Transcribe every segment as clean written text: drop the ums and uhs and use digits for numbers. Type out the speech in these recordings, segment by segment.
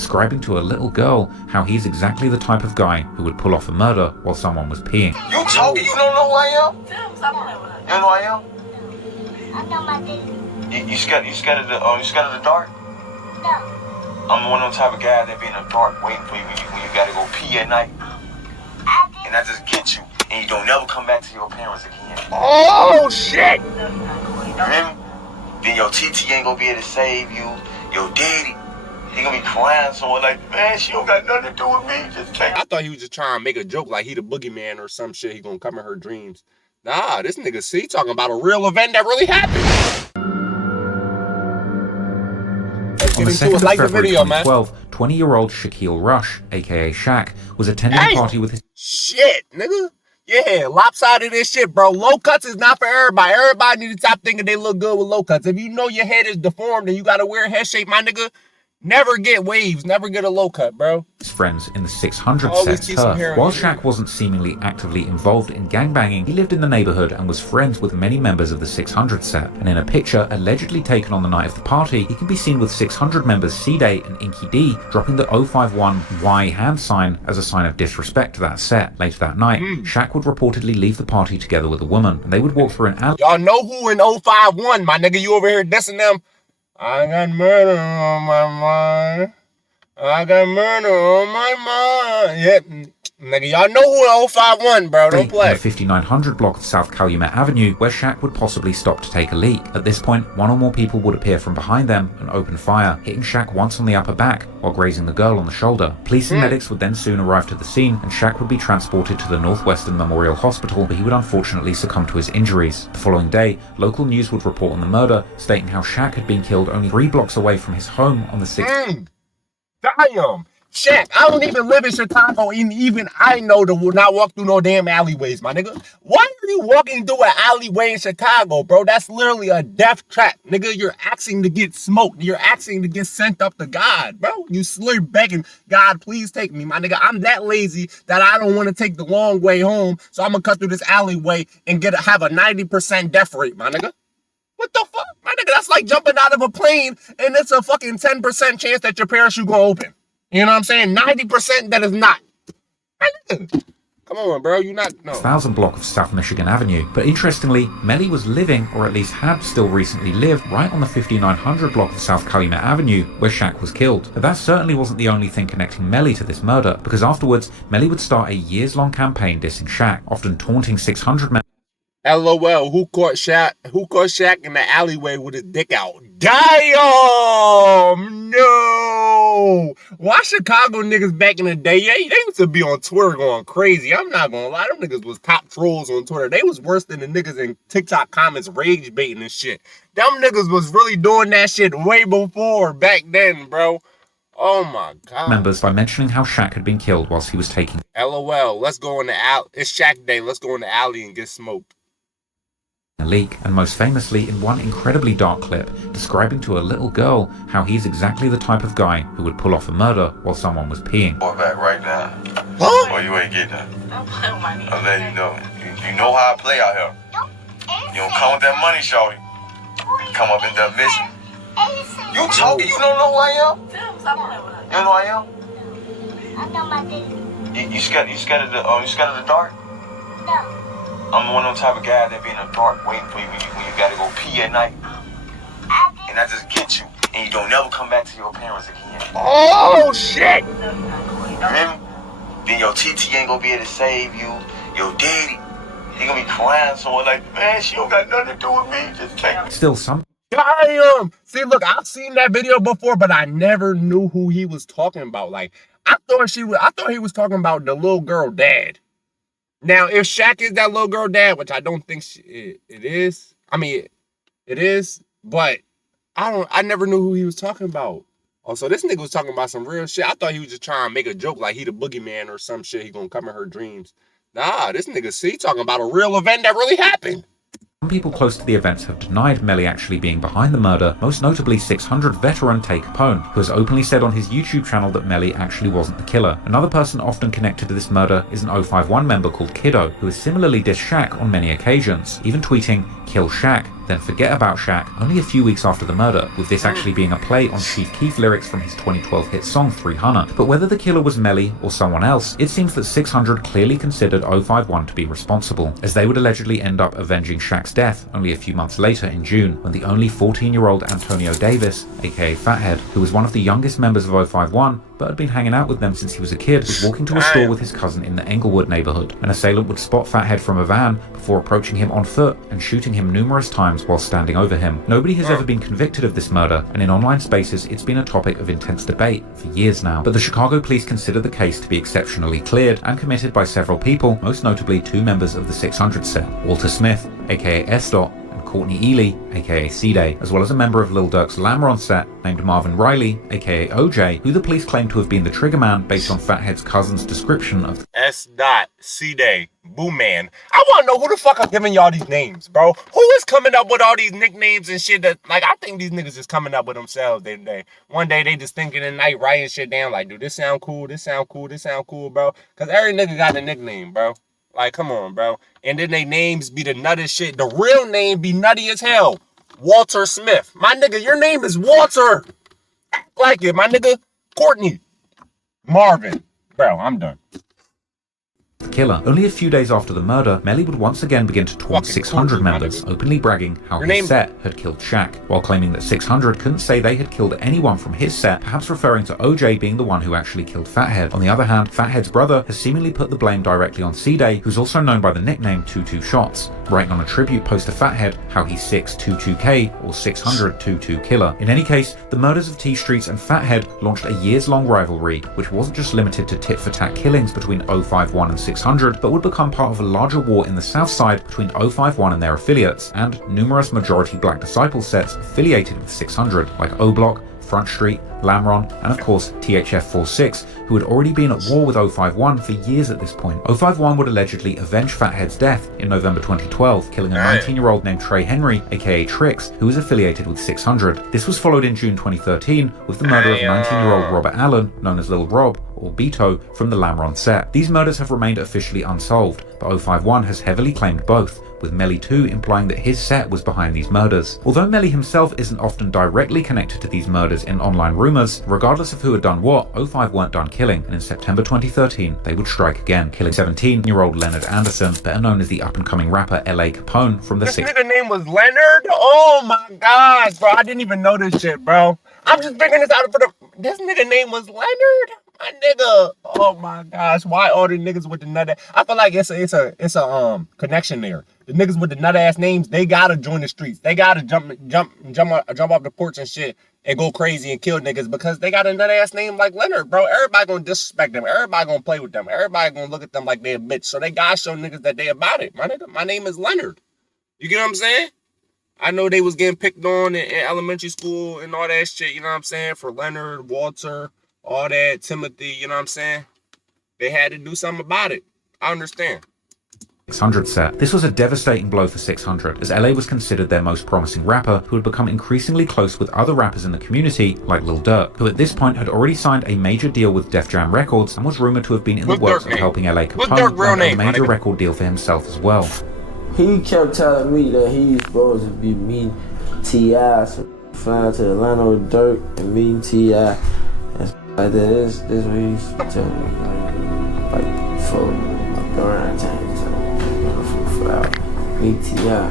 describing to a little girl how he's exactly the type of guy who would pull off a murder while someone was peeing. You talking? You don't know who I am? You know who I am? I know my daddy. You scared of the dark? No. I'm one of them type of guys that be in the dark waiting for you when you gotta go pee at night. And I just get you, and you don't never come back to your parents again. Oh shit! You hear me? Then your TT ain't gonna be able to save you. Your daddy, he gonna be crying somewhere like, man, she don't got nothing to do with me. Just take. I thought he was just trying to make a joke like he the boogeyman or some shit. He gonna come in her dreams. Nah, this nigga see talking about a real event that really happened. On the 2nd of February 2012, 20-year-old Shaquille Rush, aka Shaq, was attending a party with his... Shit, nigga. Yeah, lopsided this shit, bro. Low cuts is not for everybody. Everybody need to stop thinking they look good with low cuts. If you know your head is deformed and you got a weird head shape, my nigga, never get waves. Never get a low cut, bro. His friends in the 600 set turf. While Shaq wasn't seemingly actively involved in gangbanging, he lived in the neighborhood and was friends with many members of the 600 set. And in a picture allegedly taken on the night of the party, he can be seen with 600 members C-Day and Inky D dropping the 051Y hand sign as a sign of disrespect to that set. Later that night, Shaq would reportedly leave the party together with a woman, and they would walk through an alley. Y'all know who in 051, my nigga. You over here dissing them? I got murder on my mind. I got murder on my mind. Yep. Nigga, y'all know who 051, bro. Don't play. In the 5900 block of South Calumet Avenue, where Shaq would possibly stop to take a leak. At this point, one or more people would appear from behind them and open fire, hitting Shaq once on the upper back while grazing the girl on the shoulder. Police and medics would then soon arrive to the scene, and Shaq would be transported to the Northwestern Memorial Hospital, where he would unfortunately succumb to his injuries. The following day, local news would report on the murder, stating how Shaq had been killed only 3 blocks away from his home on the 6th. Damn. Shaq, I don't even live in Chicago, and even I know to not walk through no damn alleyways, my nigga. Why are you walking through an alleyway in Chicago, bro? That's literally a death trap, nigga. You're asking to get smoked. You're asking to get sent up to God, bro. You slur begging, God, please take me, my nigga. I'm that lazy that I don't want to take the long way home, so I'm gonna cut through this alleyway and have a 90% death rate, my nigga. What the fuck? My nigga, that's like jumping out of a plane and it's a fucking 10% chance that your parachute gonna open. You know what I'm saying? 90% that is not. My nigga. Come on, bro. You not... No. 1000 block of South Michigan Avenue. But interestingly, Melly was living, or at least had still recently lived, right on the 5900 block of South Calumet Avenue, where Shaq was killed. But that certainly wasn't the only thing connecting Melly to this murder, because afterwards, Melly would start a years-long campaign dissing Shaq, often taunting 600 men. LOL, who caught Shaq in the alleyway with his dick out? Damn! No! Why Chicago niggas back in the day, they used to be on Twitter going crazy. I'm not gonna lie, them niggas was top trolls on Twitter. They was worse than the niggas in TikTok comments rage baiting and shit. Them niggas was really doing that shit way before, back then, bro. Oh my God. Members by mentioning how Shaq had been killed whilst he was taking LOL, let's go in the alley. It's Shaq Day, let's go in the alley and get smoked. a leak, and most famously in one incredibly dark clip describing to a little girl how he's exactly the type of guy who would pull off a murder while someone was peeing. Boy, back right now. Huh? Or you ain't getting that. I'll let you know. You know how I play out here. You don't come with that money, shorty. Come up in that mission. You talking? You don't know who I am? You know who I am? I know my daddy. You scared of the dark? No. I'm one of them type of guys that be in the dark waiting for you when you gotta go pee at night. And I just get you, and you don't never come back to your parents again. Oh shit! You hear me? Then your TT ain't gonna be able to save you. Your daddy, he gonna be crying somewhere like, man, she don't got nothing to do with me. Just take me. Still some. Damn! See, look, I've seen that video before, but I never knew who he was talking about. Like, I thought he was talking about the little girl dad. Now, if Shaq is that little girl dad, which I don't think it is. I mean, it is, but I never knew who he was talking about. Oh, so this nigga was talking about some real shit. I thought he was just trying to make a joke like he the boogeyman or some shit. He gonna come in her dreams. Nah, this nigga see talking about a real event that really happened. Some people close to the events have denied Melly actually being behind the murder, most notably 600 veteran Tay Capone, who has openly said on his YouTube channel that Melly actually wasn't the killer. Another person often connected to this murder is an 051 member called Kiddo, who has similarly dissed Shaq on many occasions, even tweeting, "Kill Shaq, then forget about Shaq only a few weeks after the murder, with this actually being a play on Chief Keef lyrics from his 2012 hit song 300. But whether the killer was Melly or someone else, it seems that 600 clearly considered 051 to be responsible, as they would allegedly end up avenging Shaq's death only a few months later in June, when the only 14-year-old Antonio Davis, aka Fathead, who was one of the youngest members of 051, but had been hanging out with them since he was a kid, was walking to a store with his cousin in the Englewood neighborhood. An assailant would spot Fathead from a van before approaching him on foot and shooting him numerous times while standing over him. Nobody has ever been convicted of this murder, and in online spaces it's been a topic of intense debate for years now. But the Chicago police consider the case to be exceptionally cleared and committed by several people, most notably 2 members of the 600 set, Walter Smith, aka S-Dot, Courtney Ely, aka C-Day, as well as a member of Lil Durk's Lamron set named Marvin Riley, aka OJ, who the police claim to have been the triggerman based on Fathead's cousin's description of S-Dot, C-Day, Boo Man. I want to know who the fuck are giving y'all these names, bro. Who is coming up with all these nicknames and shit that, like, I think these niggas is coming up with themselves day to day. One day they just thinking at night, writing shit down like, dude, this sound cool, this sound cool, this sound cool, bro. Because every nigga got a nickname, bro. Like, come on, bro. And then they names be the nuttest shit. The real name be nutty as hell. Walter Smith. My nigga, your name is Walter. Act like it, my nigga. Courtney. Marvin. Bro, I'm done. the killer. Only a few days after the murder, Melly would once again begin to taunt 600 members, openly bragging how his set had killed Shaq, while claiming that 600 couldn't say they had killed anyone from his set, perhaps referring to OJ being the one who actually killed Fathead. On the other hand, Fathead's brother has seemingly put the blame directly on C-Day, who's also known by the nickname 22 Shots, writing on a tribute post to Fathead how he's 622K or 60022 Killer. In any case, the murders of T Streets and Fathead launched a years-long rivalry, which wasn't just limited to tit-for-tat killings between 051 and 600, but would become part of a larger war in the South Side between 051 and their affiliates, and numerous majority black disciple sets affiliated with 600, like O-Block, Front Street, Lamron, and of course THF-46, who had already been at war with 051 for years at this point. 051 would allegedly avenge Fathead's death in November 2012, killing a 19-year-old named Trey Henry, aka Trix, who was affiliated with 600. This was followed in June 2013 with the murder of 19-year-old Robert Allen, known as Lil Rob, or Beto, from the Lamron set. These murders have remained officially unsolved, but 051 has heavily claimed both, with Melly 2 implying that his set was behind these murders. Although Melly himself isn't often directly connected to these murders in online rumors, regardless of who had done what, 05 weren't done killing, and in September 2013, they would strike again, killing 17-year-old Leonard Anderson, better known as the up-and-coming rapper L.A. Capone from the This nigga name was Leonard? Oh my gosh, bro, I didn't even know this shit, bro. I'm just figuring this out for the... This nigga name was Leonard? My nigga, oh my gosh, why all the niggas with the nut? I feel like it's a connection there. The niggas with the nut ass names, they gotta join the streets. They gotta jump off the porch and shit and go crazy and kill niggas because they got a nut ass name like Leonard, bro. Everybody gonna disrespect them. Everybody gonna play with them. Everybody gonna look at them like they a bitch. So they gotta show niggas that they about it. My nigga, my name is Leonard. You get what I'm saying? I know they was getting picked on in elementary school and all that shit. You know what I'm saying? For Leonard, Walter, all that, Timothy, you know what I'm saying? They had to do something about it. I understand. 600 set. This was a devastating blow for 600, as LA was considered their most promising rapper, who had become increasingly close with other rappers in the community, like Lil Durk, who at this point had already signed a major deal with Def Jam Records and was rumored to have been in the works of helping LA Capone land a major record deal for himself as well. He kept telling me that he's supposed to be meeting T.I. So flying to Atlanta with Durk and meeting T.I. Like that, this is what he used to tell me, like for around time, for out, meet T.I.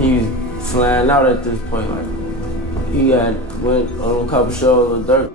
He was flying out at this point, like he went on a couple shows with Durk.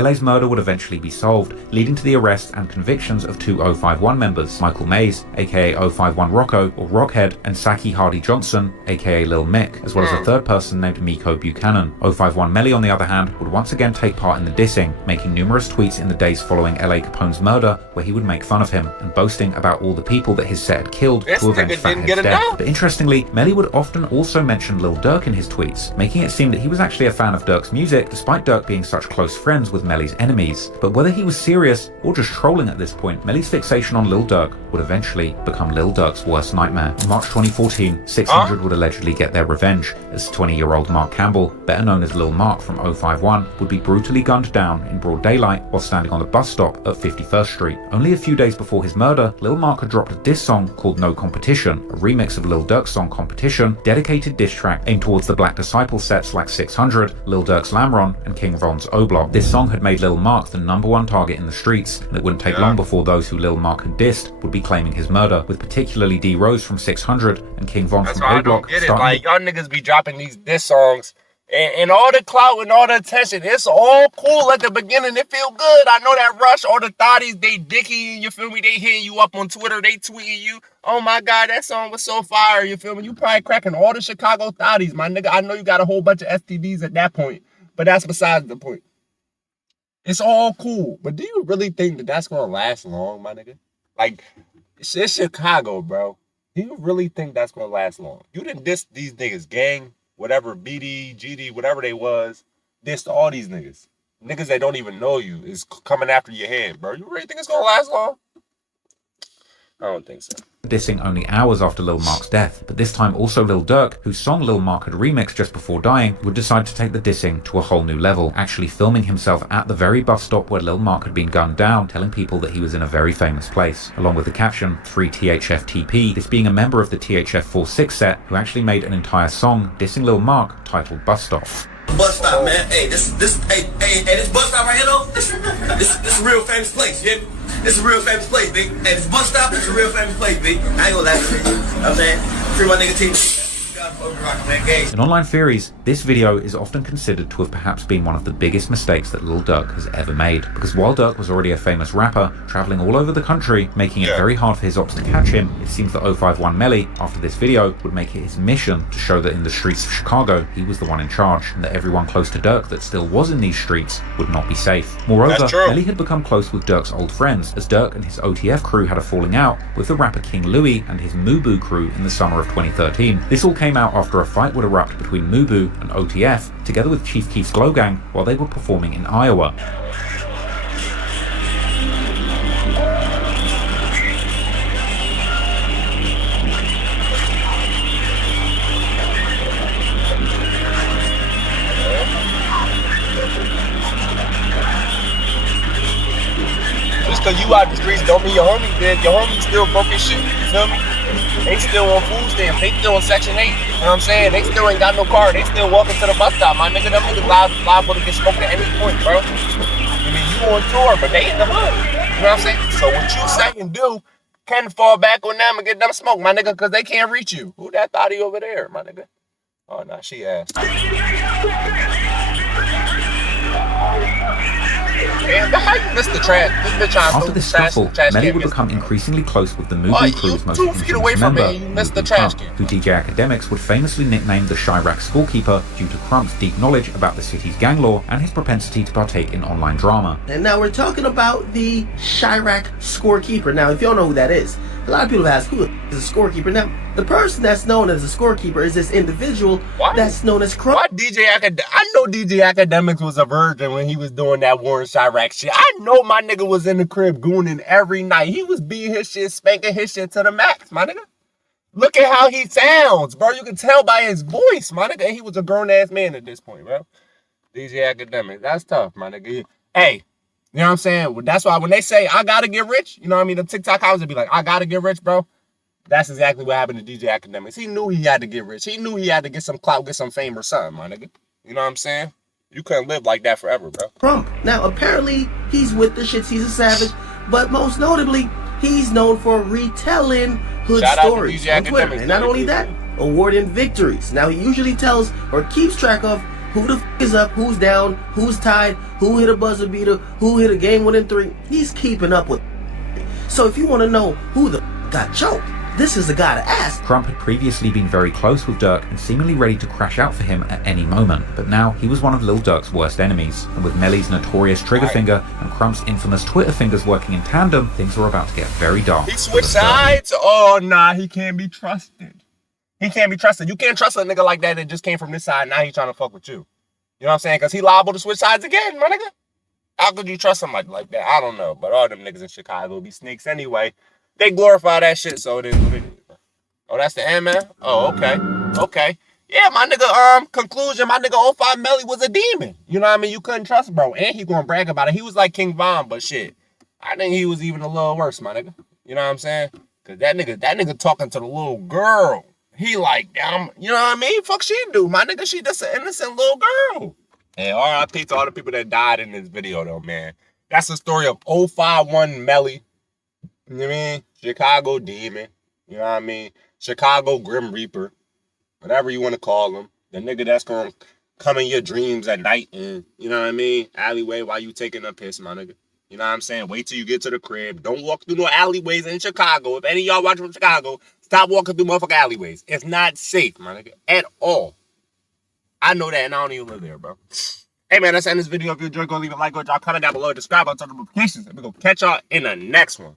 LA's murder would eventually be solved, leading to the arrest and convictions of two 051 members, Michael Mays, aka 051 Rocco or Rockhead, and Saki Hardy Johnson, aka Lil Mick, as well as a third person named Miko Buchanan. 051 Melly, on the other hand, would once again take part in the dissing, making numerous tweets in the days following LA Capone's murder where he would make fun of him and boasting about all the people that his set had killed to avenge Fathead's death. But interestingly, Melly would often also mention Lil Durk in his tweets, making it seem that he was actually a fan of Durk's music, despite Durk Durk being such close friends with Melly's enemies. But whether he was serious or just trolling at this point, Melly's fixation on Lil Durk would eventually become Lil Durk's worst nightmare. In March 2014, 600 would allegedly get their revenge as 20-year-old Mark Campbell, better known as Lil Mark from 051, would be brutally gunned down in broad daylight while standing on the bus stop at 51st Street. Only a few days before his murder, Lil Mark had dropped a diss song called No Competition, a remix of Lil Durk's song Competition, dedicated diss track aimed towards the Black Disciple sets like 600, Lil Durk's Lamron, and King Von's O-Block. This song had made Lil Mark the #1 target in the streets, and it wouldn't take long before those who Lil Mark had dissed would be claiming his murder, with particularly D Rose from 600 and King Von from O-Block. Get it? Like, y'all niggas be dropping these diss songs and all the clout and all the attention. It's all cool at the beginning. It feel good. I know that rush. All the thotties, they dicky, you feel me? They hitting you up on Twitter. They tweeting you. Oh my God, that song was so fire. You feel me? You probably cracking all the Chicago thotties, my nigga. I know you got a whole bunch of STDs at that point, but that's besides the point. It's all cool. But do you really think that that's going to last long, my nigga? Like, it's Chicago, bro. Do you really think that's going to last long? You didn't diss these niggas, gang, whatever, BD, GD, whatever they was, dissed all these niggas. Niggas that don't even know you is coming after your head, bro. You really think it's going to last long? I don't think so. Dissing only hours after Lil Mark's death, but this time also Lil Durk, whose song Lil Mark had remixed just before dying, would decide to take the dissing to a whole new level, actually filming himself at the very bus stop where Lil Mark had been gunned down, telling people that he was in a very famous place, along with the caption, "Free THF-TP," this being a member of the THF-46 set who actually made an entire song dissing Lil Mark titled Bus Stop. Bus stop, man. Hey, this bus stop right here, though. This a real famous place, yeah. This is a real famous place, big. Hey, this bus stop is a real famous place, big. I ain't gonna lie to you. You know what I'm saying? Free my nigga team. In online theories, this video is often considered to have perhaps been one of the biggest mistakes that Lil Durk has ever made, because while Durk was already a famous rapper, traveling all over the country, making it very hard for his ops to catch him, it seems that 051 Melly, after this video, would make it his mission to show that in the streets of Chicago, he was the one in charge, and that everyone close to Durk that still was in these streets would not be safe. Moreover, Melly had become close with Durk's old friends, as Durk and his OTF crew had a falling out with the rapper King Louie and his Mubu crew in the summer of 2013. This all came out after a fight would erupt between Mubu and OTF, together with Chief Keef's Glow Gang, while they were performing in Iowa. Just cause you out the streets don't mean your homies dead. Your homies still broke his shit, you feel me? They still on food stamps. They still on Section 8. You know what I'm saying? They still ain't got no car. They still walking to the bus stop. My nigga, them niggas liable to get smoked at any point, bro. I mean, you on tour, but they in the hood. You know what I'm saying? So what you say and do can fall back on them and get them smoked, my nigga, because they can't reach you. Who that thotty over there, my nigga? Oh, nah, she ass. After this scuffle, Melly would become increasingly close with the Mubu crew's most infamous member, who DJ Academics would famously nickname the Chirac Scorekeeper due to Crump's deep knowledge about the city's gang law and his propensity to partake in online drama. And now we're talking about the Chirac Scorekeeper. Now, if you don't know who that is, a lot of people ask, who is a scorekeeper? Now, the person that's known as a scorekeeper is this individual that's known as Crump. I know DJ Academics was a virgin when he was doing that Warren Chirac shit. I know my nigga was in the crib gooning every night. He was beating his shit, spanking his shit to the max, my nigga. Look at how he sounds, bro. You can tell by his voice, my nigga. He was a grown-ass man at this point, bro. DJ Academics, that's tough, my nigga. Hey. You know what I'm saying? That's why when they say, I gotta get rich, you know what I mean? The TikTok houses be like, I gotta get rich, bro. That's exactly what happened to DJ Academics. He knew he had to get rich. He knew he had to get some clout, get some fame or something, my nigga. You know what I'm saying? You couldn't live like that forever, bro. Crump. Now, apparently, he's with the shits. He's a savage. But most notably, he's known for retelling hood stories on Twitter. And not only that, awarding victories. Now, he usually tells or keeps track of who the f is up, who's down, who's tied, who hit a buzzer beater, who hit a game-winning 3. He's keeping up with it. So if you want to know who the f got choked, this is the guy to ask. Crump had previously been very close with Durk and seemingly ready to crash out for him at any moment, but now he was one of Lil Durk's worst enemies. And with Melly's notorious trigger finger and Crump's infamous Twitter fingers working in tandem, things were about to get very dark. He switched sides? Oh, nah, he can't be trusted. He can't be trusted. You can't trust a nigga like that just came from this side. Now he's trying to fuck with you. You know what I'm saying? Because he liable to switch sides again, my nigga. How could you trust somebody like that? I don't know. But all them niggas in Chicago be snakes anyway. They glorify that shit, so it is what it is. Oh, that's the end, man? Oh, okay. Okay. Yeah, my nigga, conclusion, my nigga 05 Melly was a demon. You know what I mean? You couldn't trust bro. And he gonna brag about it. He was like King Von, but shit. I think he was even a little worse, my nigga. You know what I'm saying? Cause that nigga talking to the little girl. He like, you know what I mean? Fuck she do, my nigga. She just an innocent little girl. And RIP to all the people that died in this video though, man. That's the story of 051 Melly. You know what I mean? Chicago Demon. You know what I mean? Chicago Grim Reaper. Whatever you want to call him. The nigga that's gonna come in your dreams at night and, you know what I mean? Alleyway while you taking a piss, my nigga. You know what I'm saying? Wait till you get to the crib. Don't walk through no alleyways in Chicago. If any of y'all watching from Chicago, stop walking through motherfucking alleyways. It's not safe, my nigga. At all. I know that and I don't even live there, bro. Hey, man, that's the end of this video. If you enjoyed, go leave a like, go drop a comment down below, subscribe, on turn notifications, and we're going to catch y'all in the next one.